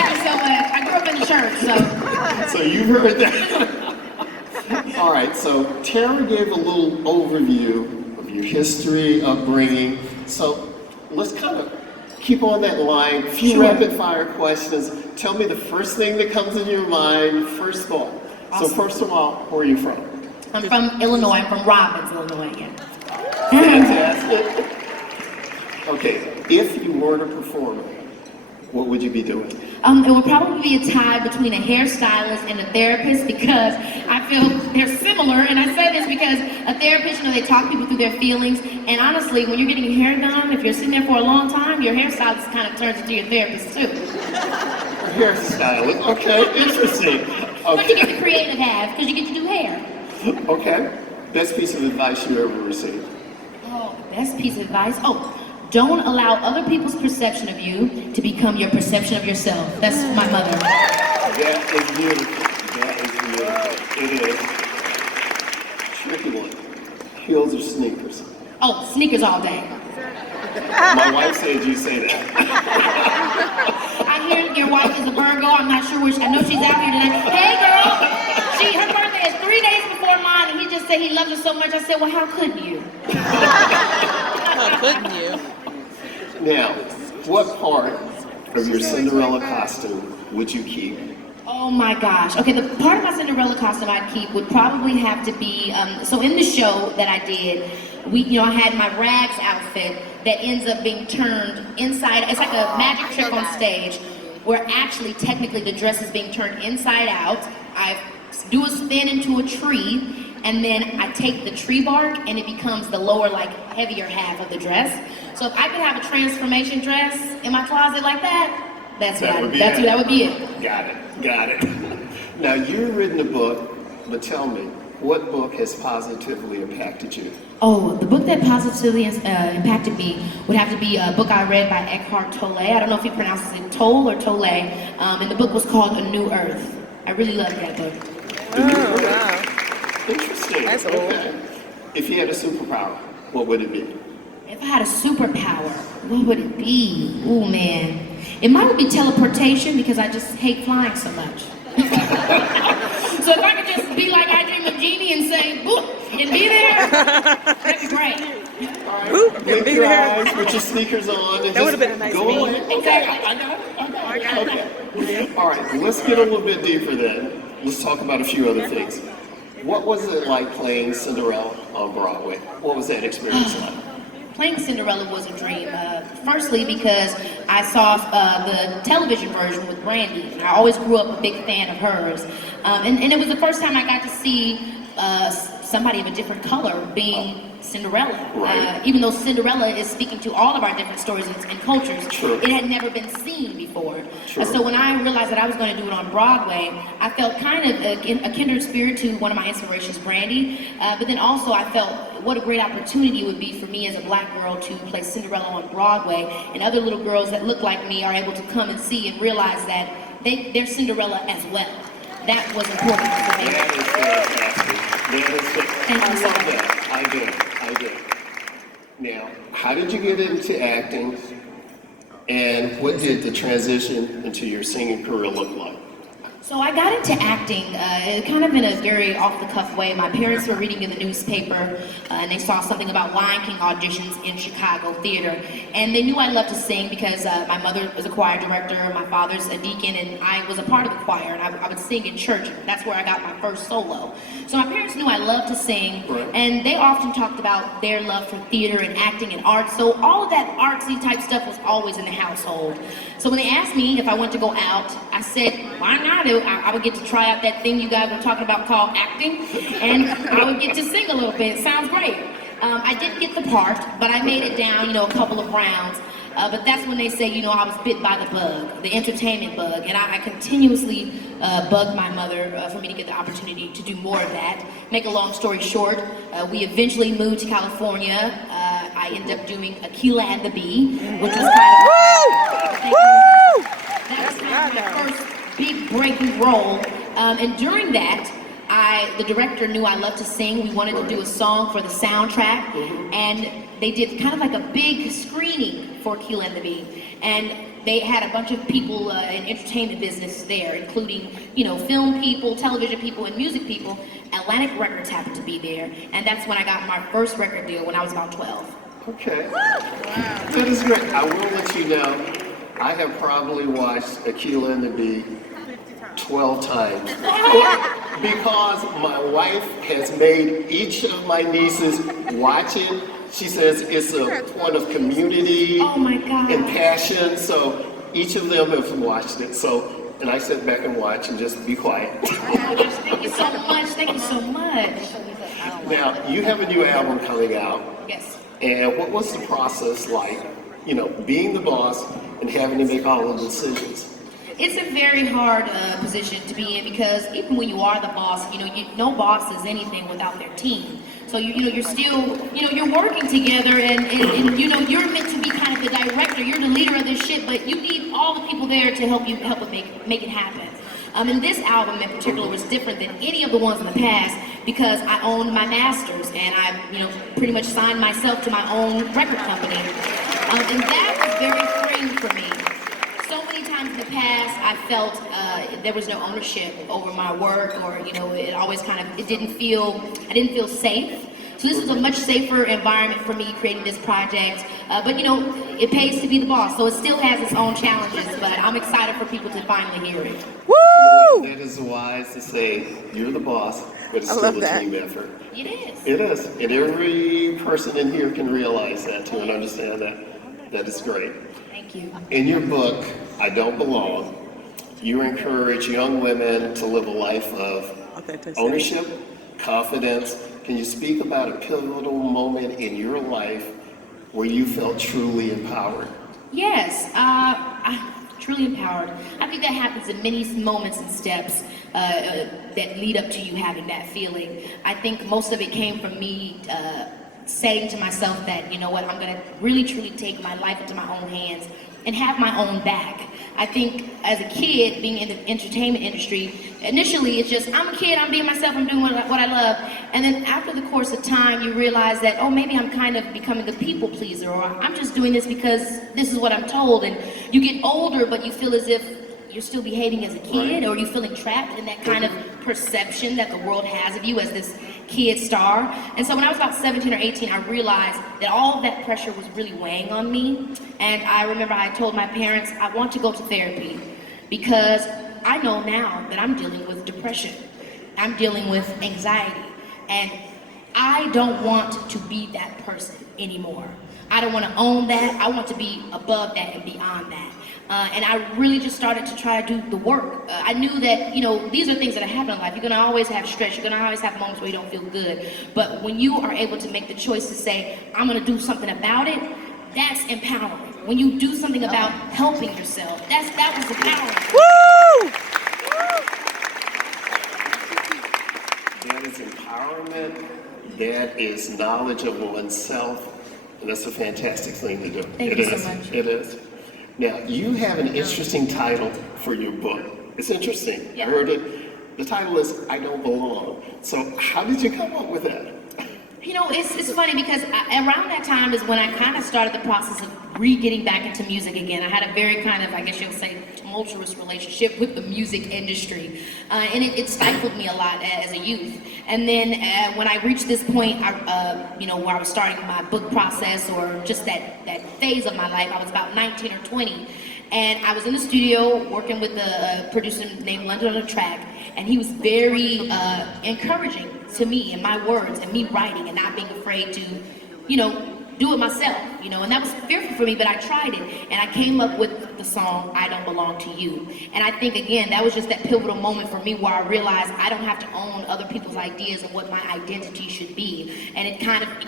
Thank you so much. I grew up in the church, so. So you've heard that. All right, so Tara gave a little overview of your history, upbringing. So let's kind of keep on that line. A few rapid fire questions. Tell me the first thing that comes in your mind, first thought. Awesome. So first of all, where are you from? I'm from Illinois. I'm from Robbins, Illinois. Yeah. Fantastic. Okay, if you weren't a performer, what would you be doing? It would probably be a tie between a hairstylist and a therapist because I feel they're similar. And I say this because a therapist, they talk people through their feelings. And honestly, when you're getting your hair done, if you're sitting there for a long time, your hairstylist kind of turns into your therapist too. A hairstylist, okay, interesting. Okay. But you get the creative half because you get to do hair. Okay, best piece of advice you ever received? Oh, best piece of advice? Oh. Don't allow other people's perception of you to become your perception of yourself. That's my mother. That is beautiful. That is beautiful. It is. Tricky one. Heels or sneakers? Oh, sneakers all day. My wife said you say that. I hear your wife is a Virgo. I'm not sure which. I know she's out here tonight. Hey, girl. Her birthday is 3 days before mine, and he just said he loves her so much. I said, well, how couldn't you? How couldn't you? Now, what part of your Cinderella costume would you keep? Oh my gosh. Okay, the part of my Cinderella costume I'd keep would probably have to be, so in the show that I did, I had my rags outfit that ends up being turned inside. It's like a magic trick on stage where actually, technically, the dress is being turned inside out. I do a spin into a tree, and then I take the tree bark and it becomes the lower, heavier half of the dress. So if I could have a transformation dress in my closet like that, that would be it. Got it. Now, you've written a book, but tell me, what book has positively impacted you? Oh, the book that positively impacted me would have to be a book I read by Eckhart Tolle. I don't know if he pronounces it Tolle or Tolle. And the book was called A New Earth. I really loved that book. Oh, wow. Interesting. That's old. Okay. If you had a superpower, what would it be? If I had a superpower, what would it be? Ooh, man. It might be teleportation because I just hate flying so much. So if I could just be like I Dream of Jeannie and say, boop, and be there, that'd be great. All right, blink your eyes, put your sneakers on, and that would have been a nice go meme. away. Okay, I got it. Okay. All right, let's get a little bit deeper then. Let's talk about a few other things. What was it like playing Cinderella on Broadway? What was that experience like? Playing Cinderella was a dream. Firstly, because I saw the television version with Brandy. I always grew up a big fan of hers. And it was the first time I got to see somebody of a different color being Cinderella. Right. Even though Cinderella is speaking to all of our different stories and cultures, True. It had never been seen before. True. So when I realized that I was going to do it on Broadway, I felt kind of a kindred spirit to one of my inspirations, Brandy. But then also I felt what a great opportunity it would be for me as a black girl to play Cinderella on Broadway, and other little girls that look like me are able to come and see and realize that they're Cinderella as well. That was important for me. That is fantastic. I love that. I do. Now, how did you get into acting, and what did the transition into your singing career look like? So I got into acting kind of in a very off-the-cuff way. My parents were reading in the newspaper and they saw something about Lion King auditions in Chicago theater. And they knew I loved to sing because my mother was a choir director, my father's a deacon, and I was a part of the choir, and I would sing in church. That's where I got my first solo. So my parents knew I loved to sing, and they often talked about their love for theater and acting and art. So all of that artsy type stuff was always in the household. So when they asked me if I wanted to go out, I said, why not? I would get to try out that thing you guys were talking about called acting, and I would get to sing a little bit. Sounds great. I didn't get the part, but I made it down, a couple of rounds. But that's when they say, I was bit by the bug, the entertainment bug, and I continuously bugged my mother for me to get the opportunity to do more of that. Make a long story short, we eventually moved to California. I ended up doing Aquila and the Bee, which was that was my first big breaking role, and during that, the director knew I loved to sing. We wanted to do a song for the soundtrack, and they did kind of like a big screening for Aquila and the Bee. And they had a bunch of people in entertainment business there, including, you know, film people, television people, and music people. Atlantic Records happened to be there, and that's when I got my first record deal when I was about 12. Okay. Wow. That is great. I will let you know, I have probably watched Akilah and the Bee 12 times. Because my wife has made each of my nieces watch it. She says it's a point of community Oh my God. and passion, so each of them have watched it. So, and I sit back and watch and just be quiet. Thank you so much. Thank you so much. Now, you have a new album coming out, Yes. and what was the process like, you know, being the boss and having to make all of the decisions? It's a very hard position to be in because even when you are the boss, you know, no boss is anything without their team. So you're still, you're working together, and you know, you're meant to be kind of the director. You're the leader of this shit, but you need all the people there to help make it happen. And this album in particular was different than any of the ones in the past because I owned my masters and I, pretty much signed myself to my own record company, and that was very freeing for me. So many times in the past, I felt there was no ownership over my work, or it always I didn't feel safe. So this is a much safer environment for me creating this project. But it pays to be the boss, so it still has its own challenges. But I'm excited for people to finally hear it. Woo! That is wise to say you're the boss, but it's I still love a that. team effort. It is. It is, and every person in here can realize that too and understand that. That is great. Thank you. In your book, I Don't Belong, you encourage young women to live a life of ownership, confidence. Can you speak about a pivotal moment in your life where you felt truly empowered? Yes, I'm truly empowered. I think that happens in many moments and steps that lead up to you having that feeling. I think most of it came from me saying to myself that, you know what, I'm going to really truly take my life into my own hands and have my own back. I think as a kid, being in the entertainment industry, initially it's just, I'm a kid, I'm being myself, I'm doing what I love. And then after the course of time, you realize that, oh, maybe I'm kind of becoming a people pleaser, or I'm just doing this because this is what I'm told. And you get older, but you feel as if you're still behaving as a kid, or you're feeling trapped in that kind of perception that the world has of you as this kid star. And so when I was about 17 or 18, I realized that all of that pressure was really weighing on me. And I remember I told my parents, I want to go to therapy because I know now that I'm dealing with depression. I'm dealing with anxiety. And I don't want to be that person anymore. I don't want to own that. I want to be above that and beyond that. And I really just started to try to do the work. I knew that, these are things that happen in life. You're going to always have stress. You're going to always have moments where you don't feel good. But when you are able to make the choice to say, I'm going to do something about it, that's empowering. When you do something about helping yourself, that was empowering. Woo! That is empowerment. That is knowledge of oneself. And that's a fantastic thing to do. Thank you so much. It is. Now, you have an interesting title for your book. It's interesting. Yeah. I heard it. The title is I Don't Belong. So how did you come up with that? It's funny because around that time is when I kind of started the process of getting back into music again. I had a very kind of, I guess you'll say, tumultuous relationship with the music industry. And it stifled me a lot as a youth. And then when I reached this point, where I was starting my book process, or just that phase of my life, I was about 19 or 20. And I was in the studio working with a producer named London on the track, and he was very encouraging to me and my words and me writing and not being afraid to, do it myself, and that was fearful for me, but I tried it, and I came up with the song, I Don't Belong to You. And I think, again, that was just that pivotal moment for me where I realized I don't have to own other people's ideas of what my identity should be. And it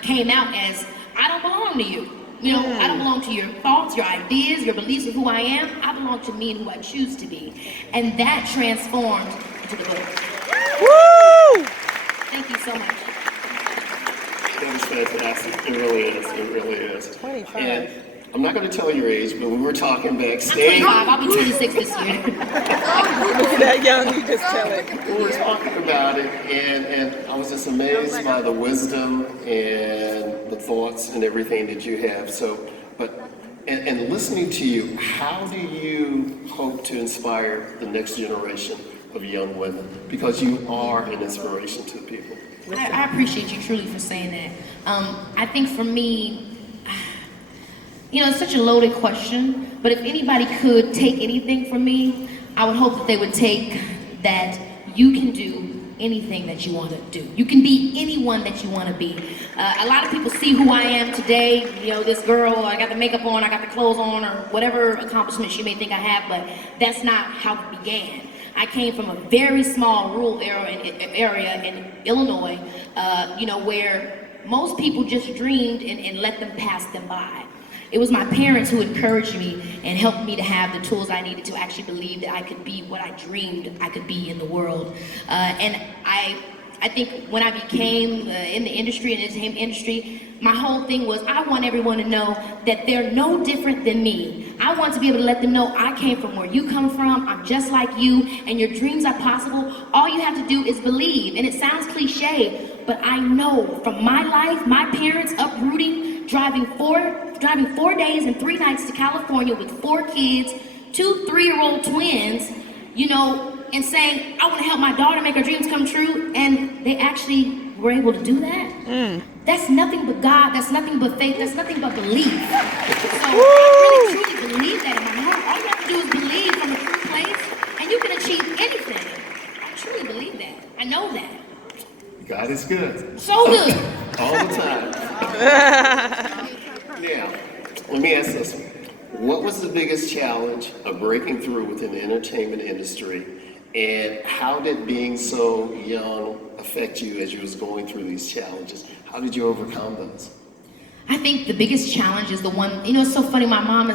came out as, I don't belong to you. I don't belong to your thoughts, your ideas, your beliefs of who I am. I belong to me and who I choose to be. And that transformed into the book. Woo! Thank you so much. That is fantastic. It really is. It really is. 25. And I'm not going to tell your age, but we were talking I'm backstage. 25. I'll be 26 this year. Look at that young, you just tell it. We were talking about it, and I was just amazed by the wisdom and the thoughts and everything that you have. So, but And listening to you, how do you hope to inspire the next generation of young women? Because you are an inspiration to people. I appreciate you truly for saying that. I think for me, it's such a loaded question, but if anybody could take anything from me, I would hope that they would take that you can do anything that you want to do. You can be anyone that you want to be. A lot of people see who I am today, this girl, I got the makeup on, I got the clothes on, or whatever accomplishments you may think I have, but that's not how it began. I came from a very small rural area in Illinois, where most people just dreamed and let them pass them by. It was my parents who encouraged me and helped me to have the tools I needed to actually believe that I could be what I dreamed I could be in the world. And I think when I became in the industry, in the entertainment industry, my whole thing was I want everyone to know that they're no different than me. I want to be able to let them know I came from where you come from, I'm just like you, and your dreams are possible. All you have to do is believe. And it sounds cliche, but I know from my life, my parents uprooting, driving 4 days and 3 nights to California with 4 kids, 2 3-year-old twins, and saying, I want to help my daughter make her dreams come true, and they actually were able to do that. That's nothing but God, that's nothing but faith, that's nothing but belief. So I really truly believe that in my heart. All you have to do is believe from a true place, and you can achieve anything. I truly believe that. I know that. God is good. So good. All the time. Now, let me ask this one. What was the biggest challenge of breaking through within the entertainment industry, and how did being so young affect you as you was going through these challenges? How did you overcome those? I think the biggest challenge is the one, it's so funny, my mom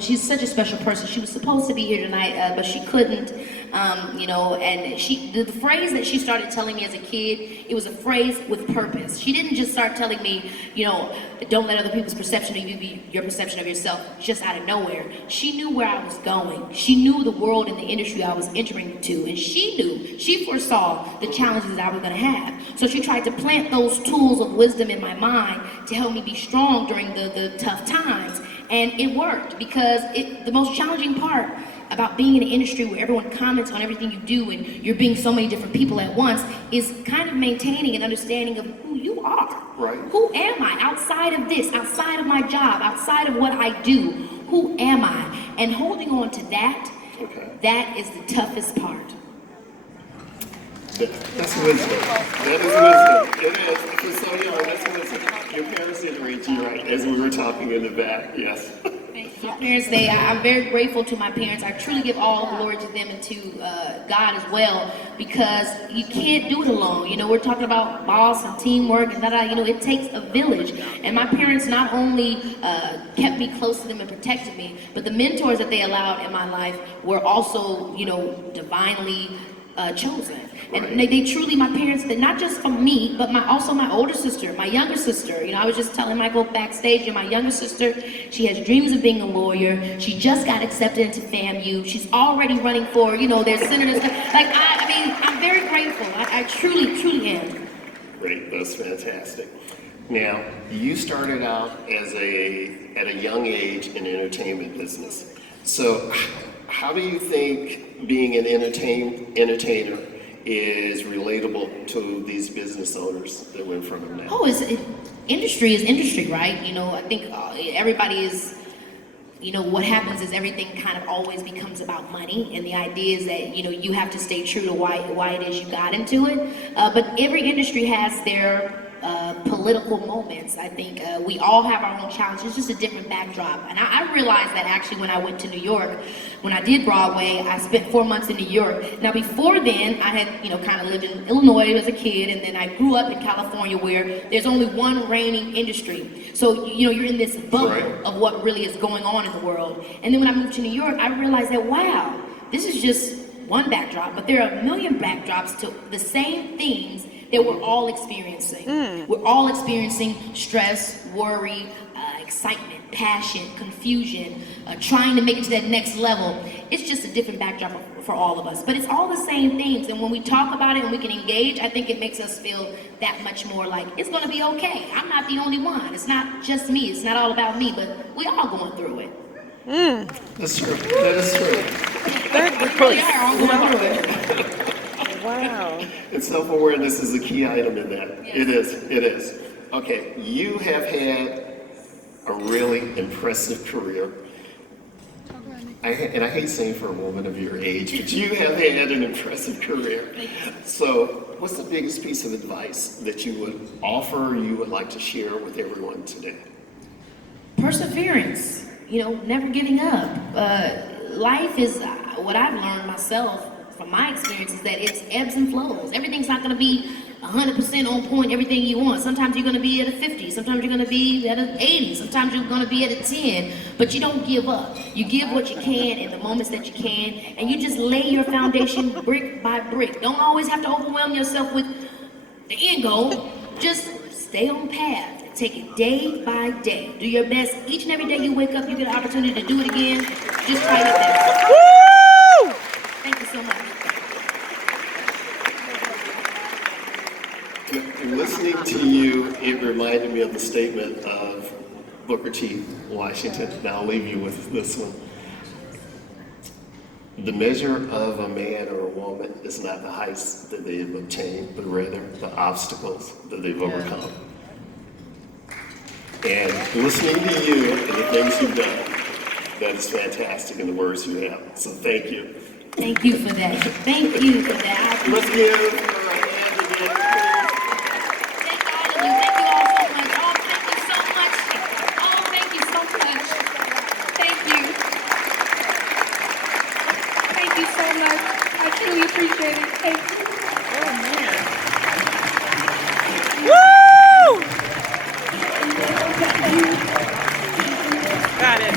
she's such a special person. She was supposed to be here tonight, but she couldn't, and the phrase that she started telling me as a kid, it was a phrase with purpose. She didn't just start telling me, don't let other people's perception of you be your perception of yourself, just out of nowhere. She knew where I was going. She knew the world and the industry I was entering into, and she foresaw the challenges that I was gonna have. So she tried to plant those tools of wisdom in my mind to help me be strong during the tough times, and it worked, because the most challenging part about being in an industry where everyone comments on everything you do and you're being so many different people at once is kind of maintaining an understanding of who you are. Right. Who am I outside of this, outside of my job, outside of what I do? Who am I? And holding on to that, that is the toughest part. That's wisdom. That is wisdom. It is. It's so young. That's wisdom. Your parents didn't raise you right, as we were talking in the back. Yes. My parents, I'm very grateful to my parents. I truly give all glory to them and to God as well, because you can't do it alone. We're talking about boss and teamwork and it takes a village. And my parents not only kept me close to them and protected me, but the mentors that they allowed in my life were also, divinely chosen. And they truly, my parents, they're not just from me, but also my older sister, my younger sister. I was just telling Michael backstage, my younger sister, she has dreams of being a lawyer. She just got accepted into FAMU. She's already running for, their senators. I'm very grateful. I truly, truly am. Great, that's fantastic. Now, you started out at a young age in the entertainment business. So, how do you think being an entertainer is relatable to these business owners that we're in front of now? Industry is industry, right? I think everybody is, what happens is everything kind of always becomes about money, and the idea is that, you have to stay true to why it is you got into it. But every industry has their political moments. I think we all have our own challenges. It's just a different backdrop. And I realized that actually when I went to New York, when I did Broadway, I spent 4 months in New York. Now before then, I had, kind of lived in Illinois as a kid, and then I grew up in California where there's only one reigning industry. So, you're in this bubble of what really is going on in the world. And then when I moved to New York, I realized that, wow, this is just one backdrop, but there are a million backdrops to the same things that we're all experiencing. We're all experiencing stress, worry, excitement. passion, confusion, trying to make it to that next level. It's just a different backdrop for all of us. But it's all the same things. And when we talk about it and we can engage, I think it makes us feel that much more like it's going to be okay. I'm not the only one. It's not just me. It's not all about me, but we all going through it. That's true. That is true. We really are all going through it. Wow. And self-awareness is a key item in that. Yes. It is. It is. Okay, you have had a really impressive career. And I hate saying for a woman of your age, but you have had an impressive career. So, what's the biggest piece of advice that you would offer, you would like to share with everyone today? Perseverance, never giving up. Life is what I've learned myself from my experience is that it's ebbs and flows. Everything's not going to be 100% on point, everything you want. Sometimes you're going to be at a 50, sometimes you're going to be at an 80, sometimes you're going to be at a 10, but you don't give up. You give what you can in the moments that you can, and you just lay your foundation brick by brick. Don't always have to overwhelm yourself with the end goal. Just stay on path. Take it day by day. Do your best. Each and every day you wake up, you get an opportunity to do it again. Just try your best. Woo! Thank you so much. Listening to you, it reminded me of the statement of Booker T. Washington. Now I'll leave you with this one. The measure of a man or a woman is not the heights that they have obtained, but rather the obstacles that they've overcome. And listening to you and the things you've done, that is fantastic in the words you have. So thank you. Thank you for that. Thank you for that. Let's give her a hand again. Thank all of you. Thank you all so much. Oh, thank you so much. Thank you. Thank you so much. I truly appreciate it. Thank you. Woo! Got it.